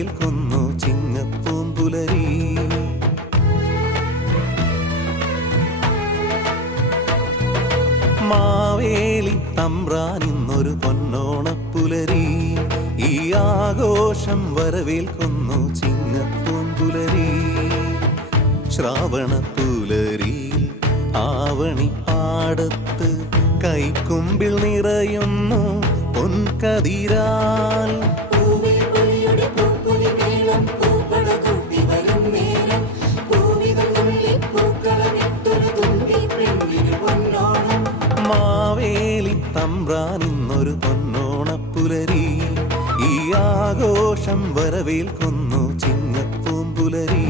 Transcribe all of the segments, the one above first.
വരവേൽക്കുന്നു ചിങ്ങപ്പൂമ്പുലരി. മാവേലി തമ്പ്രാൻ ഇന്നൊരു പൊന്നോണപ്പുലരി. ഈ ആഘോഷം വരവേൽക്കുന്നു ചിങ്ങപ്പൂമ്പുലരി. ശ്രാവണപ്പുലരിയിൽ ആവണിപ്പാടത്ത് കൈക്കുമ്പിൽ നിറയുന്നു പൊൻകതിരാൽ. മാവേലി തമ്പ്രാൻ ഇന്നൊരു പൊന്നോണപ്പുലരി. ഈ ആഘോഷം വരവേൽക്കുന്നു ചിങ്ങപ്പൂമ്പുലരി.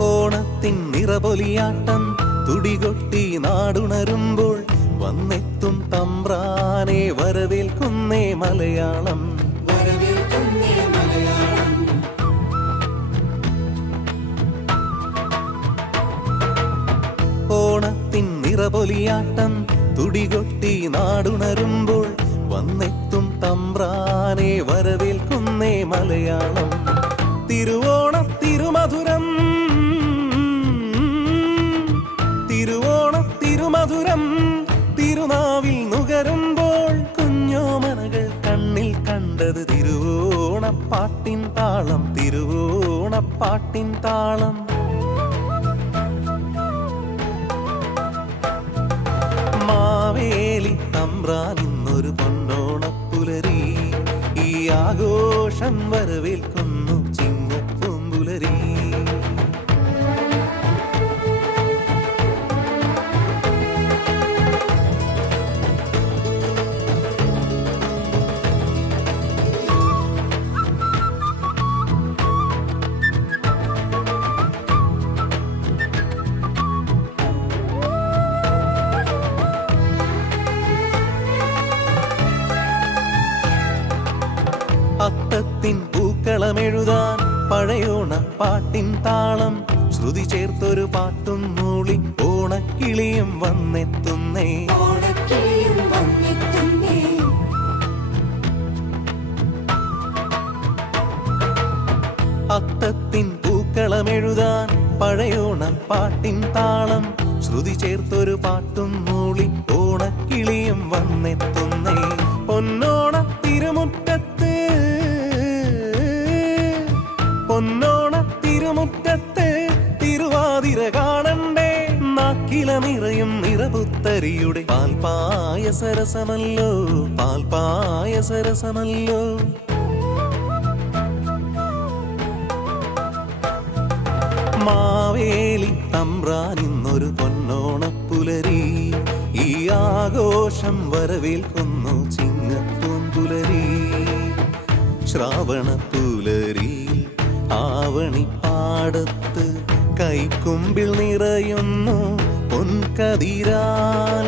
ഓണത്തിൻ നിറപൊലിയാട്ടം തുടികൊട്ടി നാടുണരുമ്പോൾ വന്നെത്തും തമ്പ്രാനെ വരവേൽക്കുന്നേ മലയാളം. ഓണത്തിൻ നിറപൊലിയാട്ടം തുടികൊട്ടി നാടുണരുമ്പോൾ വന്നെത്തും തമ്പ്രാനെ വരവേൽക്കുന്നേ മലയാളം. തിരുവോണ തിരുമധുരം തിരുമധുരം തിരുനാവിൽ നുകരുമ്പോൾ കുഞ്ഞോമനകൾ കണ്ണിൽ കണ്ടത് തിരുവോണപ്പാട്ടിൻ താളം. തിരുവോണപ്പാട്ടിൻ താളം. മാവേലി തമ്പ്രാൻ ഇന്നൊരു പൊന്നോണപ്പുലരി. ഈ ആഘോഷം വരവേൽക്കുന്നു ചിങ്ങപ്പൂമ്പുലരി. അത്തത്തിൻ പൂക്കളമെഴുതാൻ പഴയോണപ്പാട്ടിൻ താളം. ശ്രുതി ചേർത്തൊരു പാട്ടും മൂളി ഓണക്കിളിയും വന്നെത്തുന്നേ. അത്തത്തിൻ പൂക്കളമെഴുതാൻ പഴയോണപ്പാട്ടിൻ താളം. ശ്രുതി ചേർത്തൊരു പാട്ടും മൂളി ഓണക്കിളിയും വന്നെത്തുന്നേ. പൊന്നോണ തിരുമുറ്റത്ത് പൊന്നോണ തിരുമുറ്റത്ത് തിരുവാതിര കാണണ്ടേ. നാക്കില നിറയും നിറപുത്തരിയുടെ പാൽപായസരസമല്ലോ. പാൽപായസരസമല്ലോ. മാവേലി തമ്പ്രാൻ ഇന്നൊരു പൊന്നോണപ്പുലരി. ഈ ആഘോഷം വരവേൽക്കുന്നു ചിങ്ങപ്പൂമ്പുലരി. ശ്രാവണപ്പുലരി ആവണിപ്പാടത്ത് കൈക്കുമ്പിൽ നിറയുന്നു പൊൻകതിരാൽ.